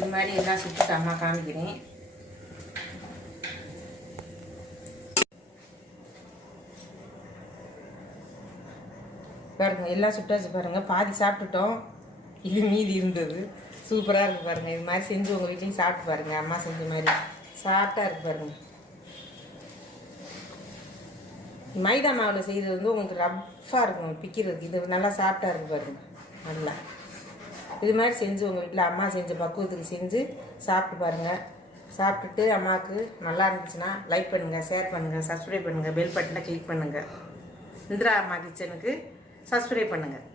இது மாதிரி எல்லாம் சுட்டுட்டு அம்மா காமிக்கிறேன். பாருங்கள் எல்லாம் சுட்டாச்சு பாருங்கள். பாதி சாப்பிட்டுட்டோம், இது மீதி இருந்தது. சூப்பராக இருக்குது பாருங்கள். இது மாதிரி செஞ்சு உங்கள் வீட்லையும் சாப்பிட்டு பாருங்கள். அம்மா செஞ்ச மாதிரி சாஃப்டாக இருக்குது பாருங்கள். மைதா மாவில் செய்கிறது வந்து உங்களுக்கு ரஃப்பாக இருக்கும் பிக்கிறதுக்கு. இது நல்லா சாஃப்டாக இருக்குது பாருங்கள். நல்லா இது மாதிரி செஞ்சு உங்கள் வீட்டில் அம்மா செஞ்ச பக்குவத்துக்கு செஞ்சு சாப்பிட்டு பாருங்கள். சாப்பிட்டுட்டு அம்மாவுக்கு நல்லா இருந்துச்சுன்னா லைக் பண்ணுங்கள், ஷேர் பண்ணுங்கள், சப்ஸ்கிரைப் பண்ணுங்கள், பெல் பட்டனை கிளிக் பண்ணுங்கள். இந்திரா அம்மா கிச்சனுக்கு சப்ஸ்கிரைப் பண்ணுங்கள்.